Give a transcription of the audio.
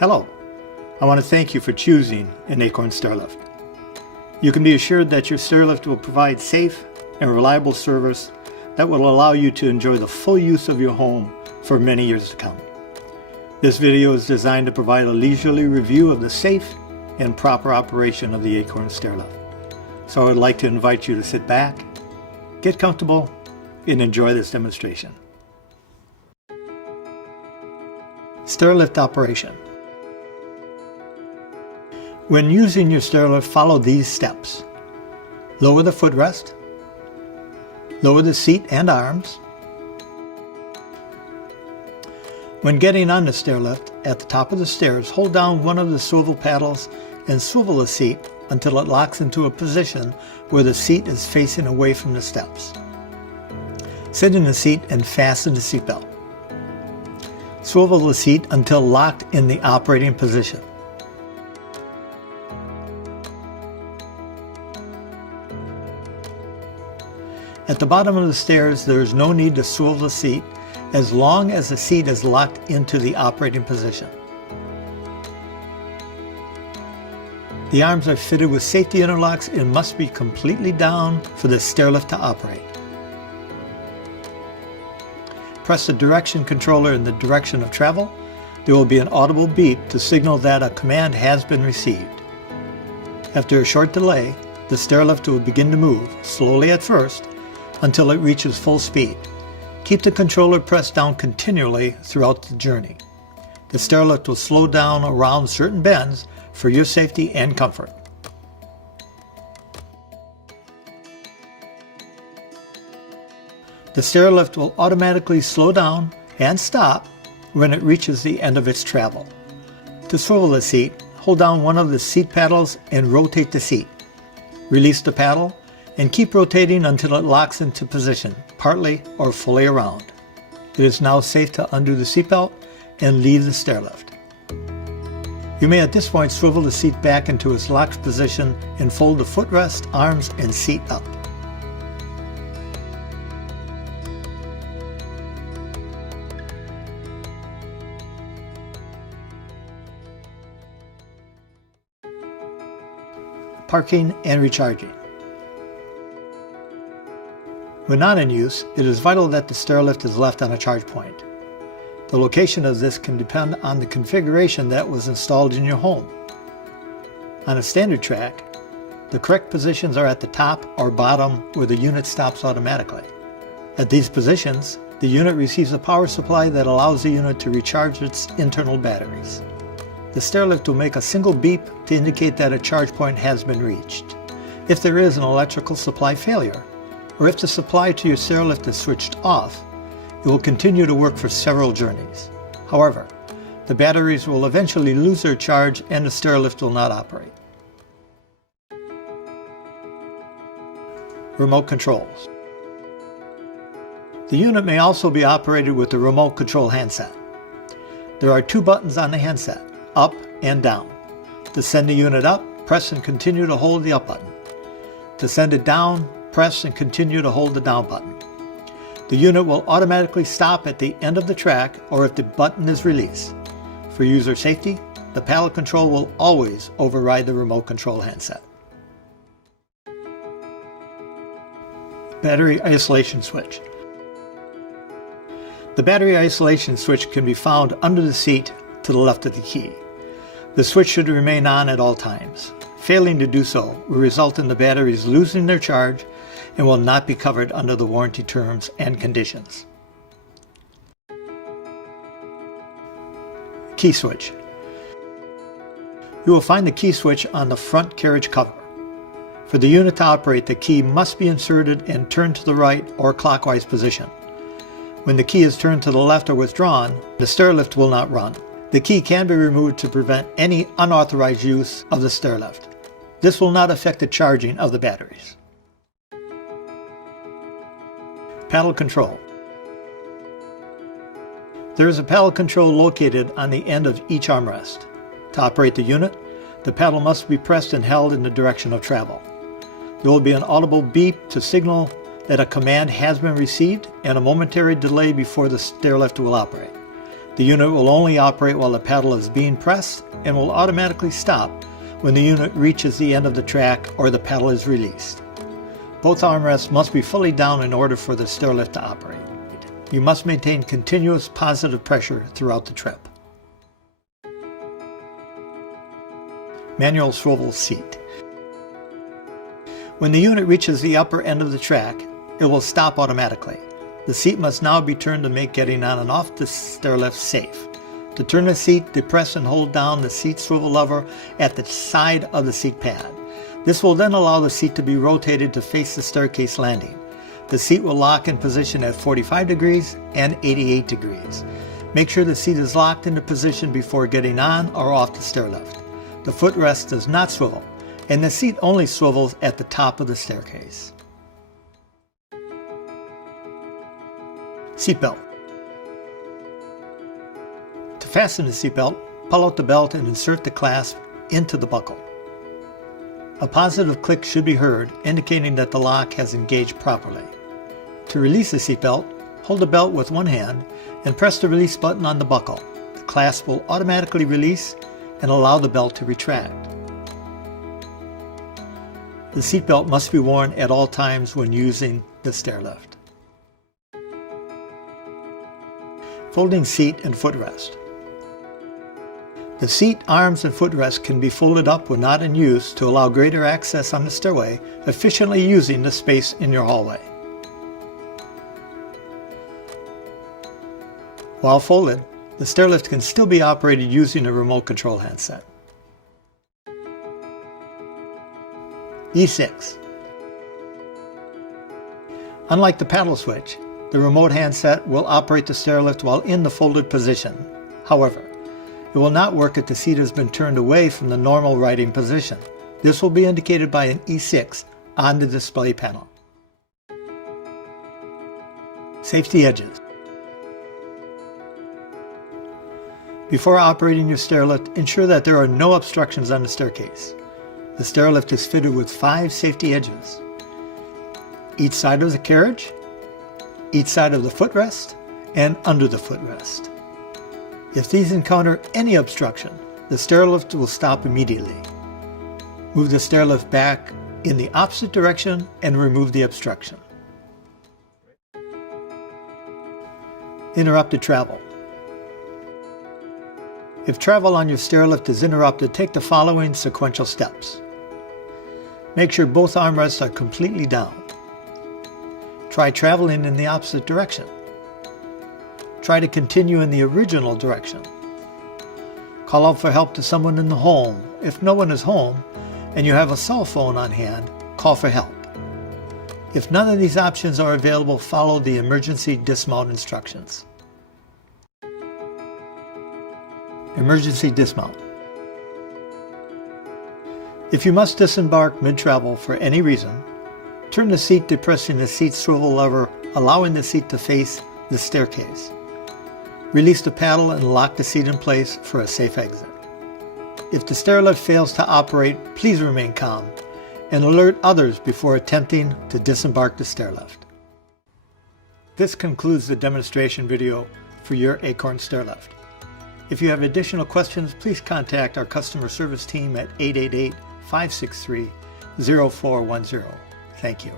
Hello, I want to thank you for choosing an Acorn stairlift. You can be assured that your stairlift will provide safe and reliable service that will allow you to enjoy the full use of your home for many years to come. This video is designed to provide a leisurely review of the safe and proper operation of the Acorn stairlift. So I would like to invite you to sit back, get comfortable, and enjoy this demonstration. Stairlift operation. When using your stairlift, follow these steps. Lower the footrest, lower the seat and arms. When getting on the stairlift, at the top of the stairs, hold down one of the swivel paddles and swivel the seat until it locks into a position where the seat is facing away from the steps. Sit in the seat and fasten the seatbelt. Swivel the seat until locked in the operating position. At the bottom of the stairs, there is no need to swivel the seat as long as the seat is locked into the operating position. The arms are fitted with safety interlocks and must be completely down for the stairlift to operate. Press the direction controller in the direction of travel. There will be an audible beep to signal that a command has been received. After a short delay, the stairlift will begin to move, slowly at first, until it reaches full speed. Keep the controller pressed down continually throughout the journey. The stairlift will slow down around certain bends for your safety and comfort. The stairlift will automatically slow down and stop when it reaches the end of its travel. To swivel the seat, hold down one of the seat paddles and rotate the seat. Release the paddle and keep rotating until it locks into position, partly or fully around. It is now safe to undo the seatbelt and leave the stairlift. You may at this point swivel the seat back into its locked position and fold the footrest, arms, and seat up. Parking and recharging. When not in use, it is vital that the stairlift is left on a charge point. The location of this can depend on the configuration that was installed in your home. On a standard track, the correct positions are at the top or bottom where the unit stops automatically. At these positions, the unit receives a power supply that allows the unit to recharge its internal batteries. The stairlift will make a single beep to indicate that a charge point has been reached. If there is an electrical supply failure, or if the supply to your stairlift is switched off, it will continue to work for several journeys. However, the batteries will eventually lose their charge and the stairlift will not operate. Remote controls. The unit may also be operated with the remote control handset. There are two buttons on the handset, up and down. To send the unit up, press and continue to hold the up button. To send it down, press and continue to hold the down button. The unit will automatically stop at the end of the track or if the button is released. For user safety, the paddle control will always override the remote control handset. Battery isolation switch. The battery isolation switch can be found under the seat to the left of the key. The switch should remain on at all times. Failing to do so will result in the batteries losing their charge and will not be covered under the warranty terms and conditions. Key switch. You will find the key switch on the front carriage cover. For the unit to operate, the key must be inserted and turned to the right or clockwise position. When the key is turned to the left or withdrawn, the stairlift will not run. The key can be removed to prevent any unauthorized use of the stairlift. This will not affect the charging of the batteries. Paddle control. There is a paddle control located on the end of each armrest. To operate the unit, the paddle must be pressed and held in the direction of travel. There will be an audible beep to signal that a command has been received and a momentary delay before the stairlift will operate. The unit will only operate while the pedal is being pressed and will automatically stop when the unit reaches the end of the track or the pedal is released. Both armrests must be fully down in order for the stairlift to operate. You must maintain continuous positive pressure throughout the trip. Manual swivel seat. When the unit reaches the upper end of the track, it will stop automatically. The seat must now be turned to make getting on and off the stairlift safe. To turn the seat, depress and hold down the seat swivel lever at the side of the seat pad. This will then allow the seat to be rotated to face the staircase landing. The seat will lock in position at 45 degrees and 88 degrees. Make sure the seat is locked into position before getting on or off the stairlift. The footrest does not swivel, and the seat only swivels at the top of the staircase. Seatbelt. To fasten the seatbelt, pull out the belt and insert the clasp into the buckle. A positive click should be heard, indicating that the lock has engaged properly. To release the seatbelt, hold the belt with one hand and press the release button on the buckle. The clasp will automatically release and allow the belt to retract. The seatbelt must be worn at all times when using the stairlift. Folding seat and footrest. The seat, arms, and footrest can be folded up when not in use to allow greater access on the stairway, efficiently using the space in your hallway. While folded, the stairlift can still be operated using a remote control handset. E6. Unlike the paddle switch, the remote handset will operate the stairlift while in the folded position. However, it will not work if the seat has been turned away from the normal riding position. This will be indicated by an E6 on the display panel. Safety edges. Before operating your stairlift, ensure that there are no obstructions on the staircase. The stairlift is fitted with 5 safety edges. Each side of the carriage, each side of the footrest, and under the footrest. If these encounter any obstruction, the stairlift will stop immediately. Move the stairlift back in the opposite direction and remove the obstruction. Interrupted travel. If travel on your stairlift is interrupted, take the following sequential steps. Make sure both armrests are completely down. Try traveling in the opposite direction. Try to continue in the original direction. Call out for help to someone in the home. If no one is home and you have a cell phone on hand, call for help. If none of these options are available, follow the emergency dismount instructions. Emergency dismount. If you must disembark mid-travel for any reason, turn the seat depressing the seat swivel lever, allowing the seat to face the staircase. Release the paddle and lock the seat in place for a safe exit. If the stairlift fails to operate, please remain calm and alert others before attempting to disembark the stairlift. This concludes the demonstration video for your Acorn stairlift. If you have additional questions, please contact our customer service team at 888-563-0410. Thank you.